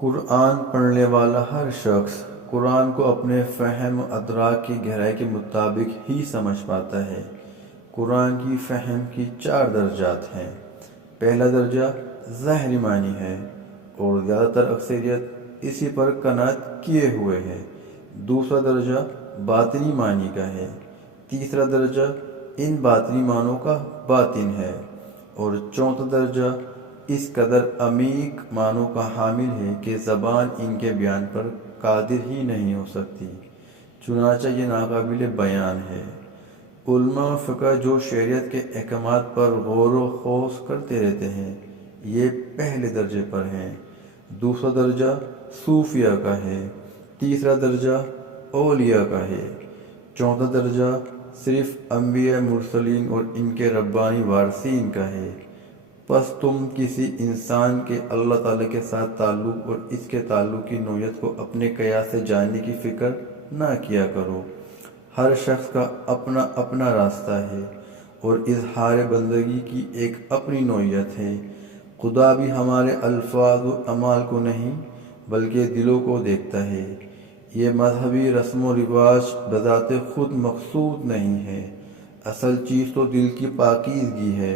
قرآن پڑھنے والا ہر شخص قرآن کو اپنے فہم و ادراک کی گہرائی کے مطابق ہی سمجھ پاتا ہے۔ قرآن کی فہم کی 4 درجات ہیں۔ پہلا درجہ ظاہری معنی ہے اور زیادہ تر اکثریت اسی پر قناعت کیے ہوئے ہے۔ دوسرا درجہ باطنی معنی کا ہے۔ تیسرا درجہ ان باطنی معنوں کا باطن ہے اور چوتھا درجہ اس قدر عمیق معنوں کا حامل ہے کہ زبان ان کے بیان پر قادر ہی نہیں ہو سکتی، چنانچہ یہ ناقابل بیان ہے۔ علماء فقہ جو شریعت کے احکامات پر غور و خوض کرتے رہتے ہیں، یہ پہلے درجے پر ہیں۔ دوسرا درجہ صوفیہ کا ہے، تیسرا درجہ اولیاء کا ہے، چوتھا درجہ صرف انبیاء مرسلین اور ان کے ربانی وارثین کا ہے۔ پس تم کسی انسان کے اللہ تعالیٰ کے ساتھ تعلق اور اس کے تعلق کی نوعیت کو اپنے قیاس سے جاننے کی فکر نہ کیا کرو۔ ہر شخص کا اپنا اپنا راستہ ہے اور اظہار بندگی کی ایک اپنی نوعیت ہے۔ خدا بھی ہمارے الفاظ و اعمال کو نہیں بلکہ دلوں کو دیکھتا ہے۔ یہ مذہبی رسم و رواج بذات خود مقصود نہیں ہے، اصل چیز تو دل کی پاکیزگی ہے۔